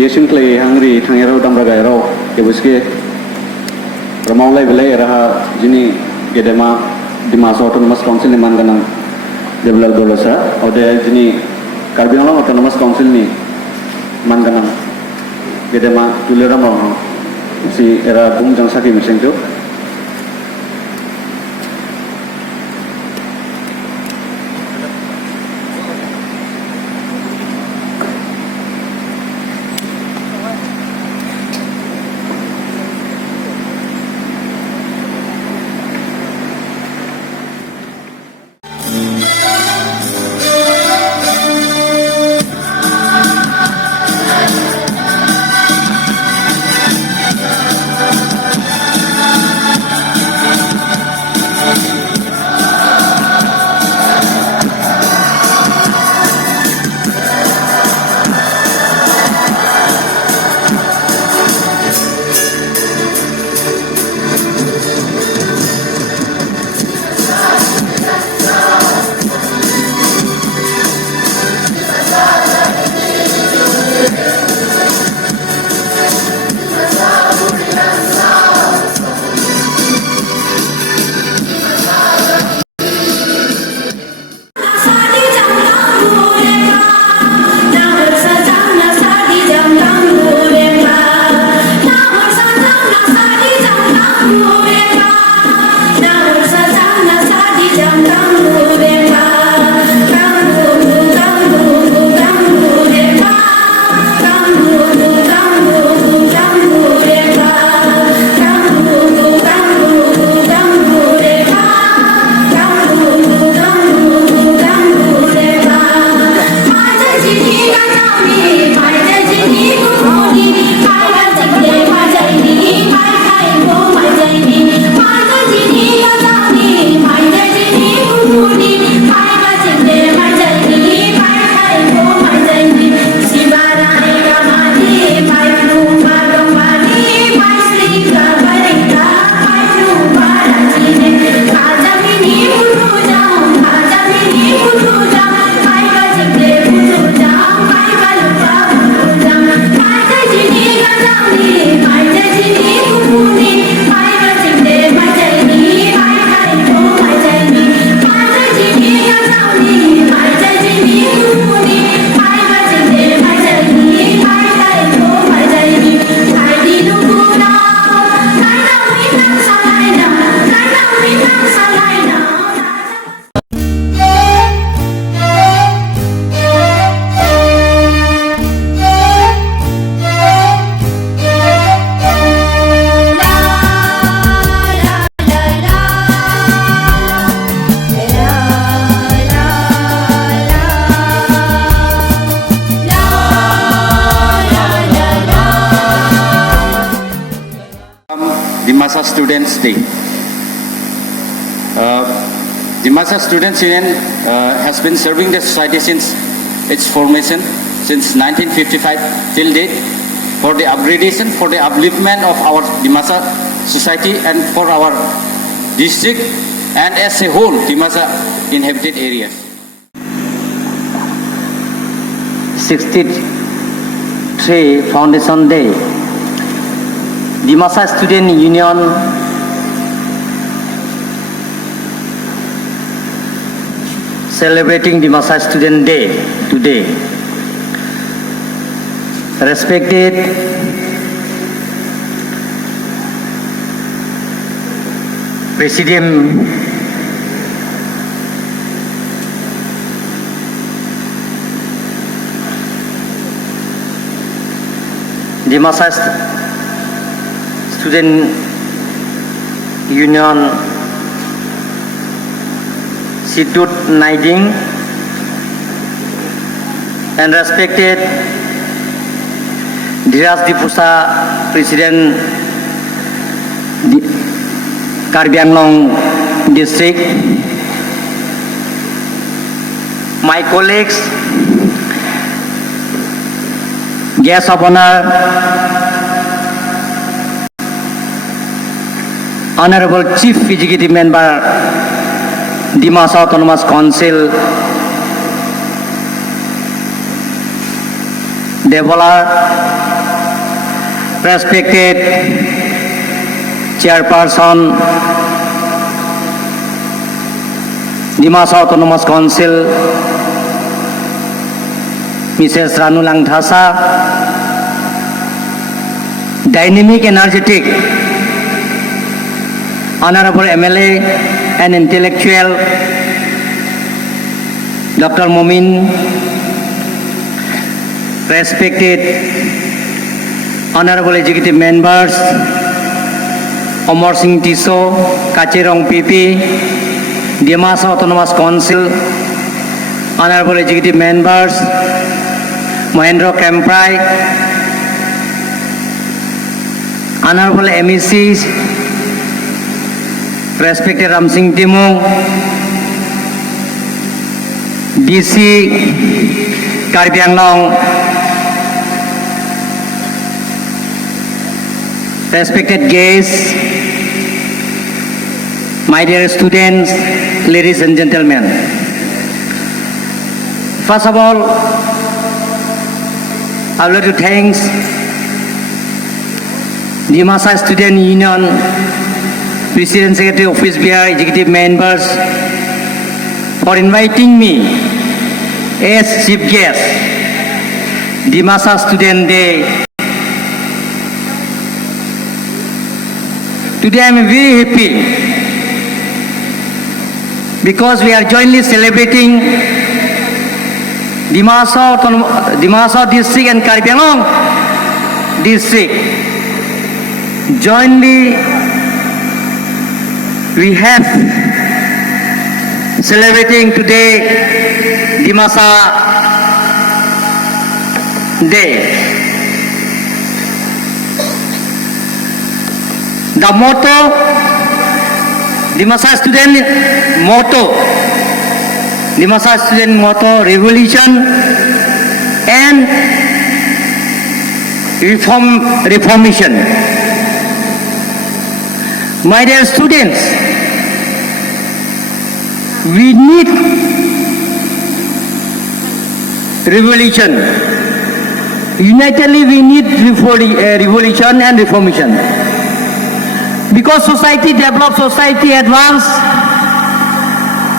Biasing klay hangri thangero damra gairo kebuske ramawlai belai raha jini gedema Dimas Autonomous Council ni manganang develop dolosa ode jini Karbi Anglong Autonomous Council ni manganang gedema tuleram rom si era bungjang saki misengjo Dimasa Students Day. Dimasa Students Union has been serving the society since its formation, since 1955 till date, for the upgradation, for the upliftment of our Dimasa society and for our district and as a whole Dimasa inhabited areas. 63 Foundation Day. Dimasa Student Union celebrating Dimasa Student Day today. Respected President Dimasa Student Union Sidut Naiding and respected Dhiras Dipusa President Karbi Anglong District, my colleagues, guests of honor, Honorable Chief Executive Member, Dimasa Autonomous Council, Developer, respected Chairperson, Dimasa Autonomous Council, Mrs. Ranu Langthasa, dynamic, energetic, Honorable MLA and intellectual, Dr. Momin, respected Honorable Executive Members, Omar Singh Tiso, Kachirong PP, Dimasa Autonomous Council, Honorable Executive Members, Mahendra Kemprai, Honorable MECs, respected Ram Singh Timung, DC Karbi Anglong, respected guests, my dear students, ladies and gentlemen. First of all, I would like to thank Dimasa Student Union, President Secretary Office Bear, Executive Members for inviting me as chief guest, Dimasa Student Day. Today I am very happy because we are jointly celebrating Dimasa District and Karbi Anglong District. Jointly we have celebrating today Dimasa Day. The motto, Dimasa Student motto, Dimasa Student motto, revolution and reformation. My dear students, we need revolution. Unitedly we need revolution and reformation. Because society develops, society advance,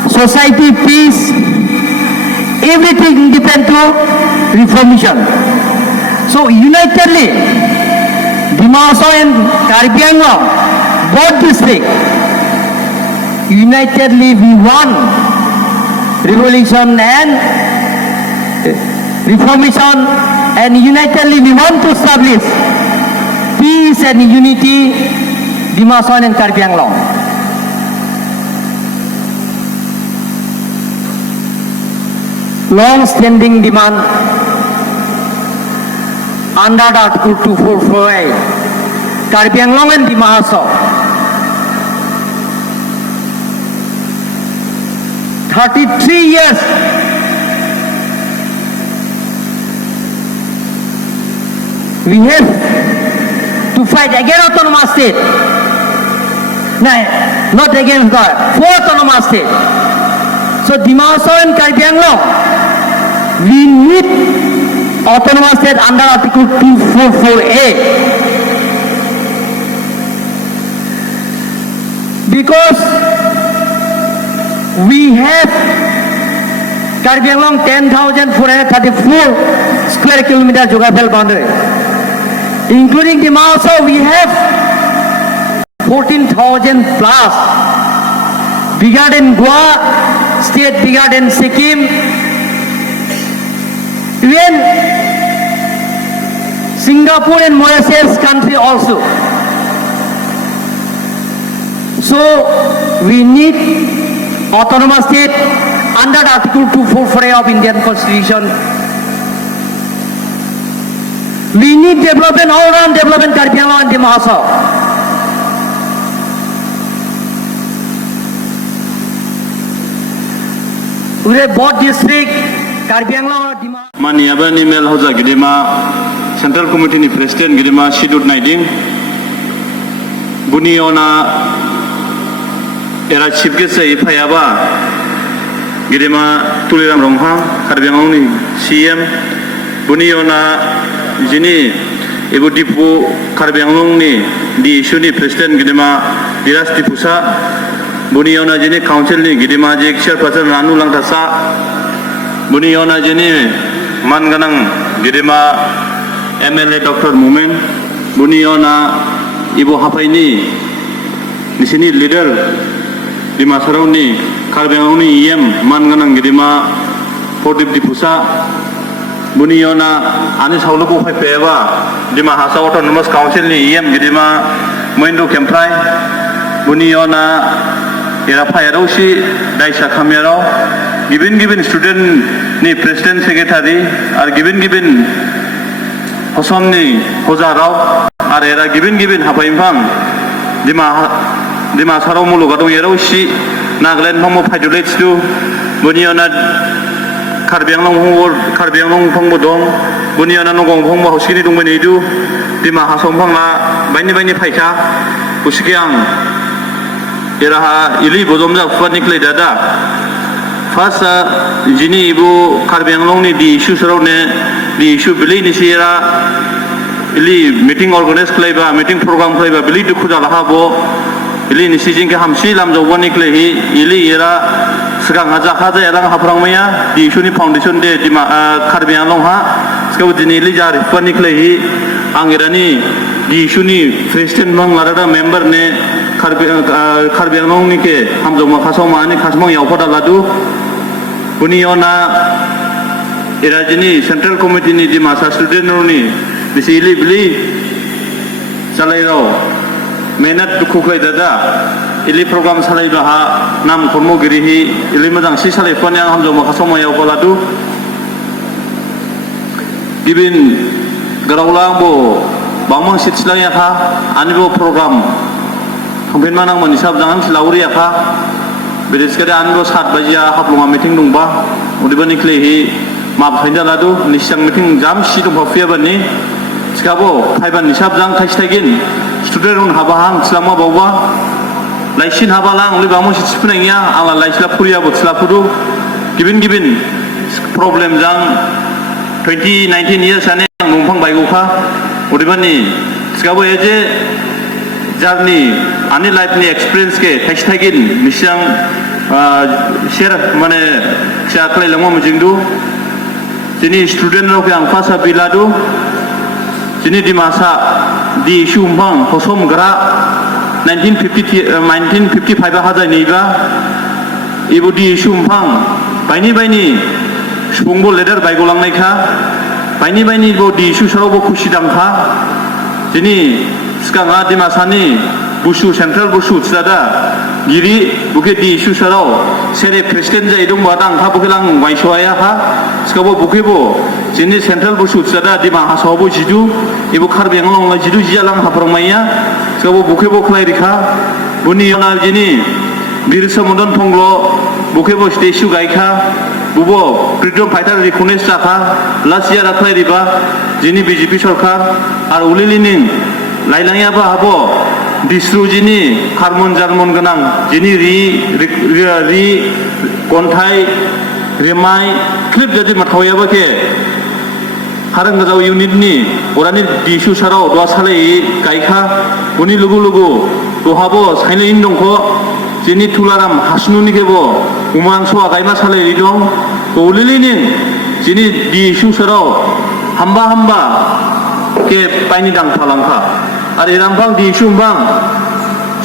society peace, everything depends on reformation. So unitedly, Dimasa and Karbi Anglong, both districts, unitedly we want revolution and reformation, and unitedly we want to establish peace and unity Dimasa and Karbi Anglong. Long-standing demand under Article 244A, Karbi Anglong and Dimasa 33 years. We have to fight against autonomous state. No, not against God, for autonomous state. So Dima Hasao and Karbi Anglong, we need autonomous state under Article 244A. Because we have Karbi Anglong 10,434 square kilometer geographical boundary. Including Dima Hasao, we have 14,000 plus. Bigger than Goa, state bigger than Sikkim. Even Singapore and Mauritius country also. So we need autonomous state under Article 244A of Indian Constitution. We need development, all-round development, Karbi Anglong and Dima Hasao. We have both district, Karbi Anglong and Dima. Maniaba ni mel hoja gidima Central Committee ni President gidima Shidut Naiding Buni ona era chief guest sa ipayaba gidima Tuliram Rongha Karbi Anglong ni CM Buni ona jini Ibu Dipu Karbi Anglong ni di issue ni President gidima Diras Dipusa Buni ona jini council ni gidima je chairperson Ranu Langtasa Buni ona jini manganang gidima MLA Dr. Mumen Buni ona Ibu Hapai ni di sini leader di Masarau ni Karbi Anglong ni IM manganang gidima Pordip Dipusa Buni ona ani saulu ko phai peba Dima Hasao Autonomous Council ni IM gidima Moindo Kemprai Buni ona era phayarau si daisa khamyarau given student ni president secretary ar given hosam ni hojarau ar era given hapaimphang Dima Hasao mulugadong erau si Nagaland phangmo phaidulate tu buni ona Karbi Anglong phangbo dong buni ona nogong phangbo hosini dongmani du Dima Hasao phangla baini phaika kusiki ang Iraha ili bozomja kuat niklai dada. First jini ibu Karbi Anglong ni di issue serau ne di issue beli ni sira ili meeting organize klai ba meeting program klai ba beli du khuda laha bo ili ni si jingke hamsi lam jawban niklai hi ili ira segang aja khaja elang haprang maya di issue ni foundation de di Karbi Anglong ha sekau jini ili jar kuat niklai hi angirani di issue ni president bang larada member ne Karbi Anglong ni ke hamzong ma khasong ma ni khasmong yaw pada ladu buni ona irajini Central Committee ni di masa student ni bisili beli salai ro menat dukuklai dada ili program salai baha nam kormo girihi ili madang si salai pon yang hamzong ma khasong ma yaw pada ladu gibin garawlang bo bangmang sitslaya kha anibo program Kambin manang manisab jangan selauri apa beres kada ando 7 bajia haplunga meeting dungba udibani klehi map fainda ladu nisang meeting jam si dum hafia bani sikabo khaiban nisab jang khaistagin student un habahang selama bawa laisin habalang uli bamo sipnanya ala laisla puria botla pudu gibin problem jang 2019 years ane nungphang baiguka udibani sikabo eje journey ani life ni experience ke hashtagin misang share mane chaklai lamo mujingdu jini student ro ke angpasa biladu jini di masa di shumbang hosom gra 1955 haja niba ibu di shumbang baini subungbo leader baigolang naikha baini bo di susaro bo khusidam kha jini sekarang di masa ni busu central busu sada giri buke di isu sarau sere presiden jai dong badang ha buke lang waisoaya ha sekabo buke bo jini central busu sada di Dima Hasao bo jidu ibu Karbi Anglong la jidu jialang ha promaya sekabo buke bo klai rikha buni ona jini bir samudon phonglo buke bo state issue gaikha bubo freedom fighter recognized jaka last year aklai riba jini BJP sarkar ar ulilining lailangya ba habo disru jini harmon jarmon ganang jini ri konthai remai clip jadi mathawya ba ke harang gajau unit ni orani disu sarau dua salai gaikha uni lugu lugu dohabo saile indong ko jini tularam hasnuni kebo umang soa gaima salai ridong ko ulilinin jini disu sarau hamba ke paini dang phalangkha ar irambang disu bang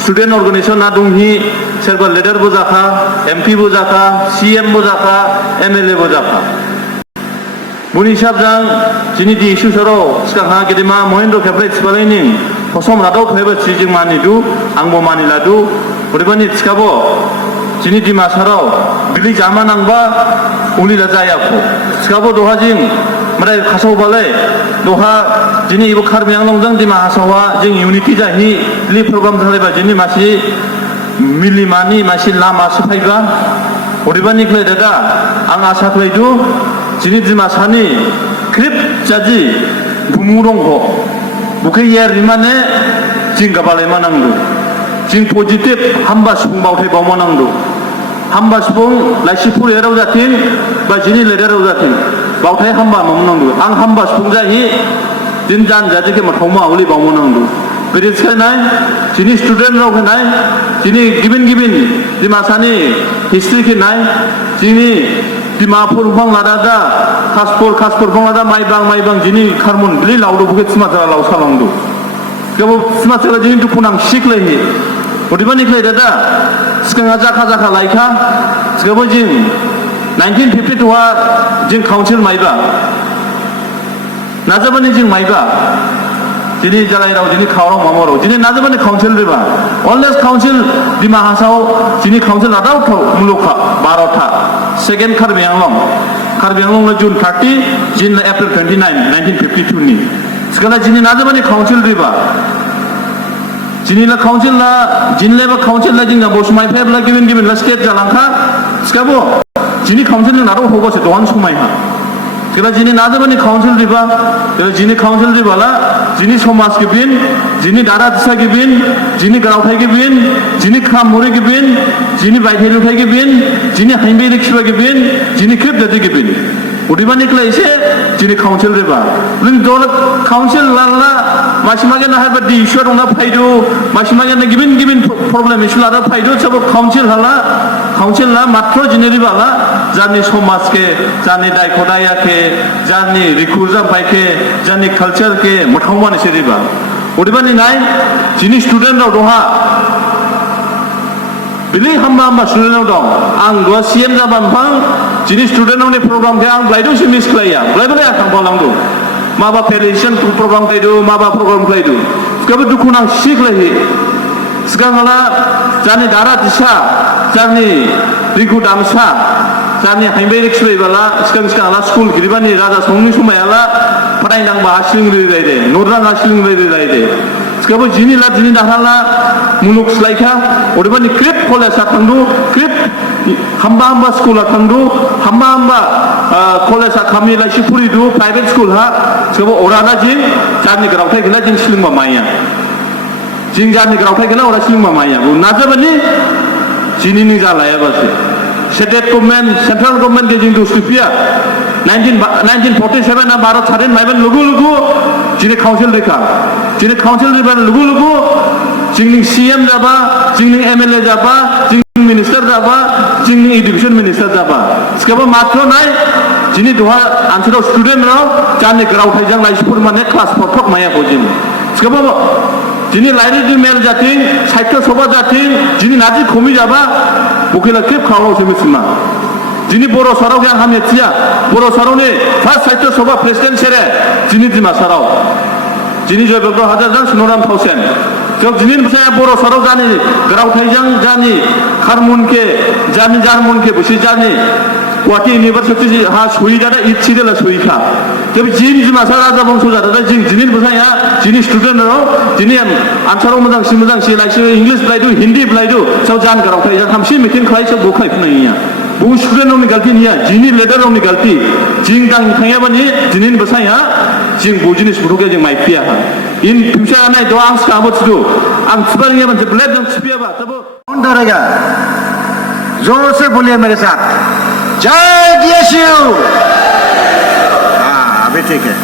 student organization adunghi serba leader bojaka MP bojaka CM bojaka MLA bojaka Buni sabjang jini di isu soro sekarang ha gedema Mohendro Cabinet sebalining posom radau pheba chijing mani du angbo mani ladu bodibani tskabo jini di masarau bili jama nangba uli la jayapho tskabo dohajing mrai khasau balai doha jini ibu kharmiang longjang di mahasawa jing unity jahi li program thaleba jini masi mili mani masi lama sphaiba bodibani klai dada ang asa klai du jini di masani krip jadi bumurongho buke yer rimane jing gabale manangdu jing positif hamba supung bauthai bau manangdu hamba supung laisipur erau jatin ba jini lederau jatin bauthai hamba manangdu ang hamba supung jahi jin jan jadi ke mathoma uli bau manangdu beris khanai jini student rok khanai jini gibin di masani history khanai jini Dimapur bang ladada kaspor bang lada maibang jini karmun beli laudo buket Sumatera lau salangdu kabo Sumatera jini tu punang siklai ni bodibani klai dada sekarang jaka laika sekarang jin 1952 ha jin council maiba najabani jin maiba jini jalai rau jini khawrong mamoro jini najabani council riba always council di mahasau jini council ladau thau mulukha 12 tha second Karbi Anglong la June 30 jin April 29 1952 ni sekarang jini najabani council riba jini la council la jin leba council la jin bo sumai pheb la given la state jalangkha skabo jini council ni naro hobo se doan sumai ha sekarang jini najabani council riba jini council riba la jini somas gibin jini dara disa gibin jini garauthai gibin jini khamore gibin jini baithelu thai gibin jini haimbe rikshwa gibin jini krip dadi gibin udibani klaise jini council riba ling dol council la masimage na haba di ishwar na phaidu masimage na gibin problem issue la phaidu sabo council la matro jini riba la jani somas ke jani dai khodaya ke jani rikuza baike jani culture ke mathawani se riba udibani nai jini student ro doha bili hamba student ro ang do CM jaban phang jini student ni program ke ang blaidu si miss klaya blaibale akang bolangdu maba federation program klaidu maba program klaidu skabe dukunang siklahi skangala jani dara disa jani riku damsa jani haimbe rikshwe bala skangala school giribani raja songni sumayala padai nang ba asling ri nurang asling ri skabo jini dahala muluk slaika odibani krip khola sa thangdu krip hamba school thangdu hamba khola sa khami la sipuri du private school ha skabo orana jin jani grauthai gila jin siling ma maya jin jani grauthai gila ora siling ma maya bu najabani jini ni jalaya base state government central government ke jin du supia 1947 na bharat chharin maiban lugu jini council rekha jini council riban lugu jini CM jaba jini MLA jaba jini minister jaba jini education minister jaba skaba matro nai jini doha ansero student rao jani grau thaijang lai spur mane class 4 thok maya bojin skaba jini library mel jating saitya soba jating jini naji khomi jaba bukila kep khawro semisma jini boro sarau yang hamia tia boro sarau ni first saitya soba president sere jini di masarau jini jabel hajar jan sunoram pausen jok jini saya boro sarau jani grau thaijang jani kharmun ke jani jarmun ke busi jani Guwahati University ha sui dada itchi de la sui kha. Tapi jin masa raja bangsa dada jin jinin besaya jini student ro jini ansaro mudang si like English belaidu Hindi belaidu sau jan karau khai hamsi meeting khai sau bukai pun nahi ya. Bu student rom ni galti ni ya jini leader rom ni galti jing dang khaya bani jinin besaya jing bu jini suruh jing mai pia ha. In future anai doang skamot sudu ang sebenarnya macam bled dan sepia ba tabo. कौन डरेगा जोर से बोलिए मेरे साथ जय DSU हाँ अभी ठीक है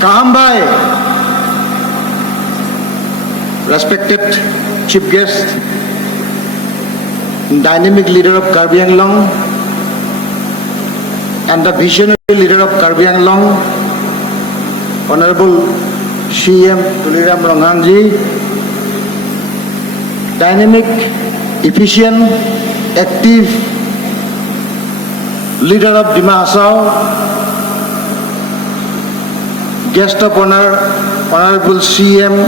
Kaham Bhai, respected chief guest, dynamic leader of Karbi Anglong, and the visionary leader of Karbi Anglong, Honorable CM Tuliram Rangangji, dynamic, efficient, active leader of Dima Hasao, guest of honor, Honorable CM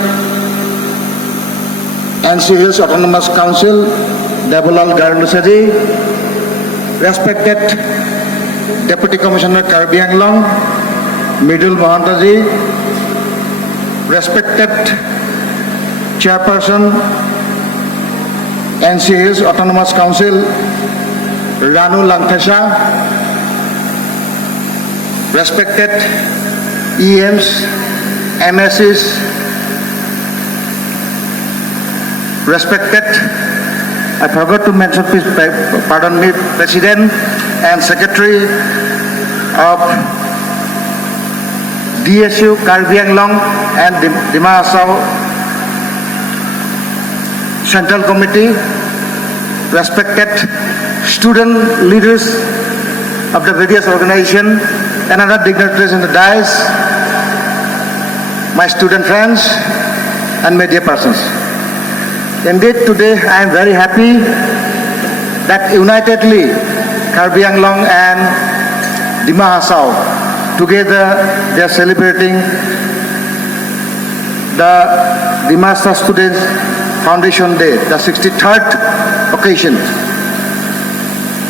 NC Hills Autonomous Council, Debalal Garandusaji, respected Deputy Commissioner Karbi Anglong, Midul Mohantaji, respected Chairperson NC Hills Autonomous Council, Ranu Langthesha, respected EMs, MSs, respected, I forgot to mention, please pardon me, President and Secretary of DSU Karbi Anglong and Dima Hasao Central Committee, respected student leaders of the various organizations and other dignitaries in the dais, my student friends and media persons. Indeed, today I am very happy that unitedly Karbi Anglong and Dima Hasao together they are celebrating the Dima Hasao Students Foundation Day, the 63rd occasion.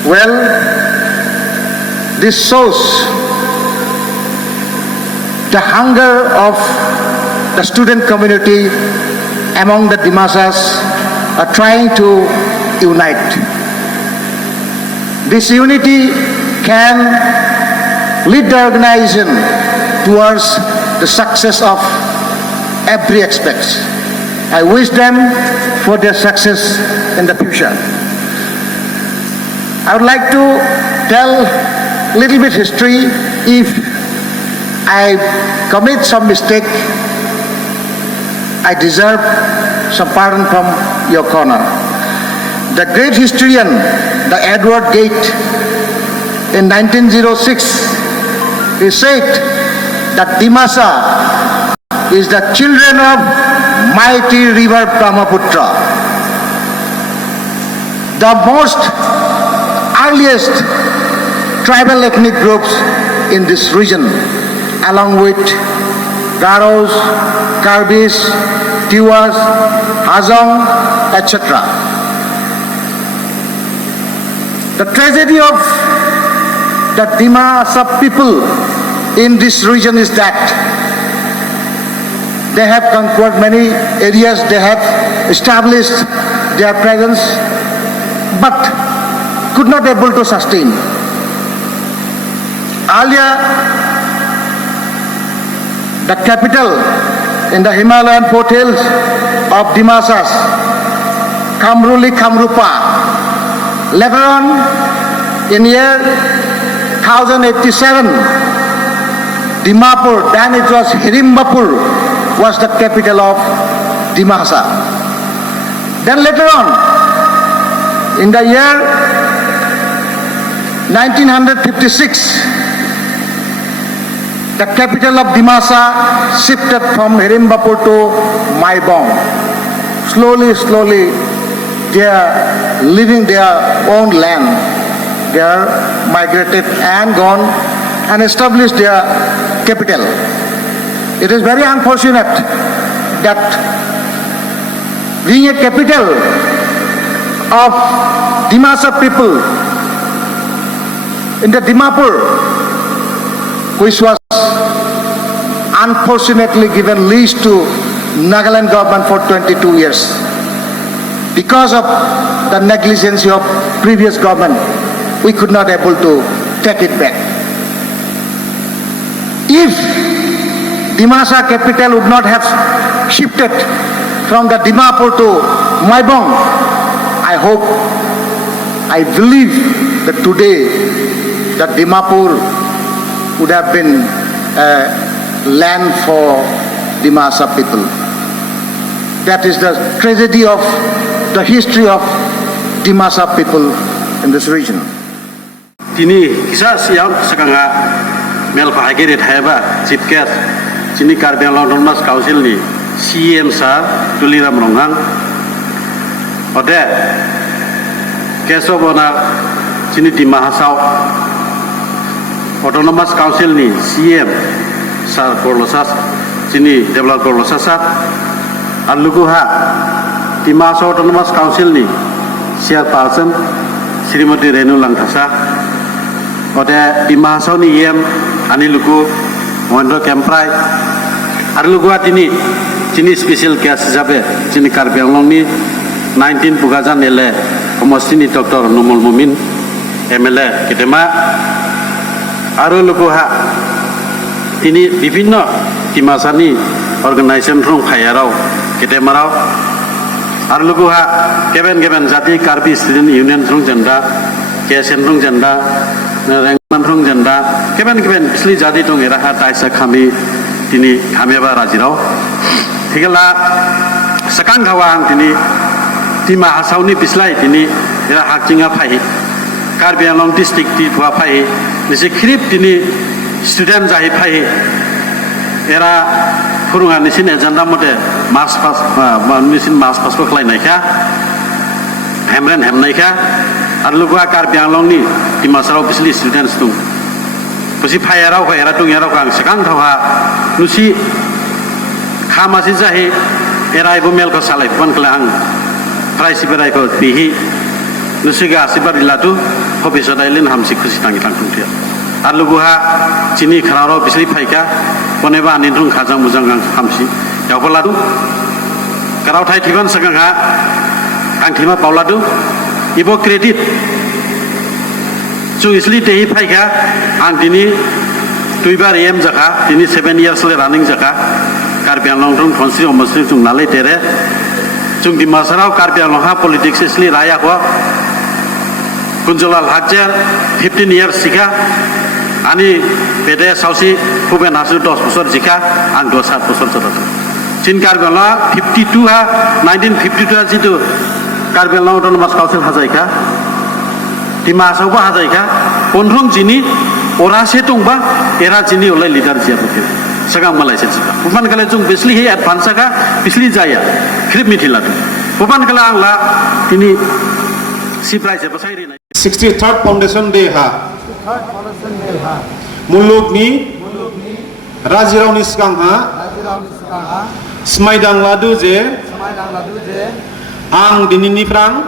Well, this shows the hunger of the student community among the Dimasas are trying to unite. This unity can lead the organization towards the success of every aspect. I wish them for their success in the future. I would like to tell a little bit history. If I commit some mistake, I deserve some pardon from your corner. The great historian, the Edward Gate, in 1906, he said that Dimasa is the children of mighty river Brahmaputra. The most earliest tribal ethnic groups in this region, along with Garos, Karbis, Tiwas, Hazong, etc. The tragedy of the Dimasa people in this region is that they have conquered many areas, they have established their presence, but could not able to sustain. Earlier, the capital in the Himalayan foothills of Dimasas, Kamruli Kamrupa. Later on, in year 1087, Dimapur, then it was Hirimbapur, was the capital of Dimasa. Then later on, in the year 1956, the capital of Dimasa shifted from Hirimbapur to Maibong. Slowly, they are leaving their own land. They are migrated and gone and established their capital. It is very unfortunate that being a capital of Dimasa people in the Dimapur, which was unfortunately given lease to Nagaland government for 22 years. Because of the negligence of previous government, we could not able to take it back. If Dimasa capital would not have shifted from the Dimapur to Maibong, I believe that today that Dimapur would have been land for Dimasa people. That is the tragedy of the history of Dimasa people in this region. Tini kisah siang sekarang mel pahagiri thayaba chipket sini Karbi Anglong Autonomous Council ni CM sa tuliram rongang ode keso bona sini Dimahasau Autonomous Council ni CM sa korlosas sini develop korlosas aluguha Dimahasau Autonomous Council ni chairperson Srimati Renu Langthasa ode Dimahasau ni ani lugu Mohendro Kemprai ar lugu atini sini special guest hisabe sini Karbi Anglong ni 19 Pugajan ele komostini Dr. Numul Mumin MLA Kedema aru lugu ini বিভিন্ন Dimasani organization rung khayarau Kedemarau ar lugu keben jati Karbi Student Union rung janda KSN rung janda Rengman rung janda keben pisli jati tong eraha taisa kami tini khameba rajirau thigala sakang khawang tini Dimahasau ni pislai tini era hakjinga phai Karbi Anglong district ti phua phai nisi krip tini student jahi phai era furunga nisin agenda mode mas pas nisin mas pas ko khlai naikha hemren hem naikha arlugua Karbi Anglong ni Dimasarau pisli students tung pusi phai arau ko era tung era kang sekang thawa nusi khamasi jahi era ibu mel ko salai pon klang price berai ko pihi nusiga asibar dilatu hobiso dailin hamsi khusi tangi tangtung dia arluguha chini khararo bisli phaika koneba aninrung khajang mujang hamsi yaboladu karau thai thiban saganga angthima pauladu ibo credit chu isli tehi phaika angdini tuibar em jaka tini 7 years le running jaka Karbi Anglong rung khonsi omosri chung nalai tere chung Dimasarau Karbi Anglong politics isli raya ko Kunjolal Hajar 15 years jika ani pede sausi Puben Hasu 10 bosor jika ang 21 bosor jodoh Chin Karbi Anglong 52 1952 jitu Karbi Anglong Autonomous Council hajaika Dimahasau ba hajaika ponrong jini ora setung ba era jini oleh leader jia putih segang Malaysia jika pupan kala jung bisli he advance ka bisli jaya krip mithila pupan kala angla ini si price pasai ri 63rd Foundation Day ha muluk ni Rajirau ni sekang ha Smaidang ladu je ang dinini frang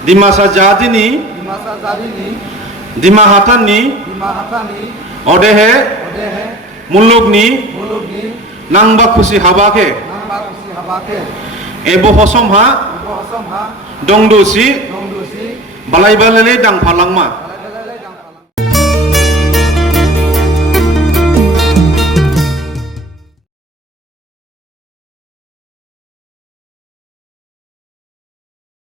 Dimasa jadi ni Dimahatan ni odehe muluk ni nangba khusi habake ebo hosom ha dongdosi balai balai dang palangma